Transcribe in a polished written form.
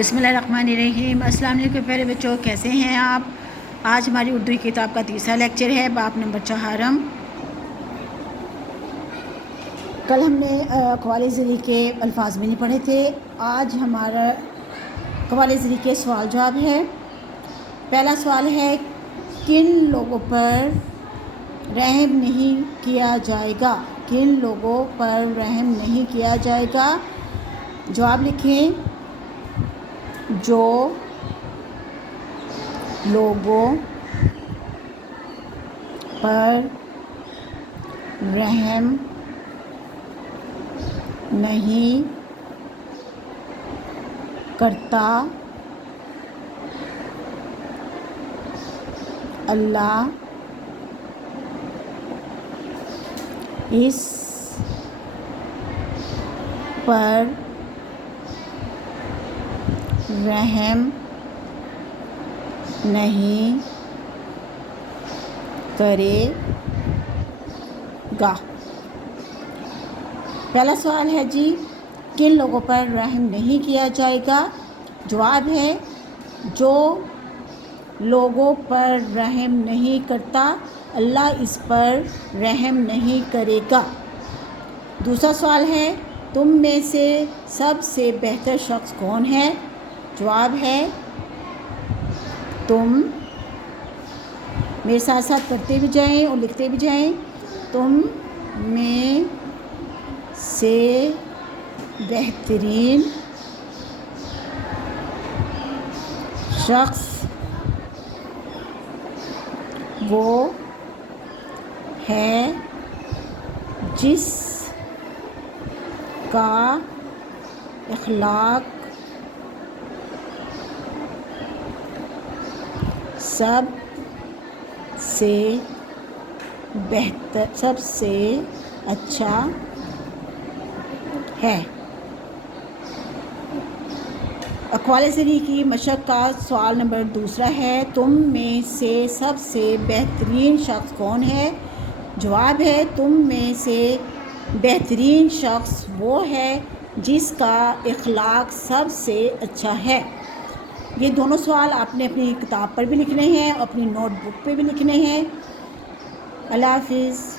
بسم اللہ الرحمن الرحیم۔ السلام علیکم پیارے بچوں، کیسے ہیں آپ؟ آج ہماری اردو کی کتاب کا تیسرا لیکچر ہے، باب نمبر 4۔ کل ہم نے قوال زری کے الفاظ بھی نہیں پڑھے تھے۔ آج ہمارا قوال زری کے سوال جواب ہے۔ پہلا سوال ہے، کن لوگوں پر رحم نہیں کیا جائے گا؟ کن لوگوں پر رحم نہیں کیا جائے گا؟ جواب لکھیں۔ جو لوگوں پر رحم نہیں کرتا، اللہ اس پر رحم نہیں کرے گا۔ پہلا سوال ہے جی، کن لوگوں پر رحم نہیں کیا جائے گا؟ جواب ہے، جو لوگوں پر رحم نہیں کرتا، اللہ اس پر رحم نہیں کرے گا۔ دوسرا سوال ہے، تم میں سے سب سے بہتر شخص کون ہے؟ جواب ہے، تم میرے ساتھ ساتھ پڑھتے بھی جائیں اور لکھتے بھی جائیں۔ تم میں سے بہترین شخص وہ ہے جس کا اخلاق سب سے اچھا ہے۔ قوال زری کی مشق کا سوال نمبر دوسرا ہے، تم میں سے سب سے بہترین شخص کون ہے؟ جواب ہے، تم میں سے بہترین شخص وہ ہے جس کا اخلاق سب سے اچھا ہے۔ یہ دونوں سوال آپ نے اپنی کتاب پر بھی لکھنے ہیں اور اپنی نوٹ بک پہ بھی لکھنے ہیں۔ اللہ حافظ۔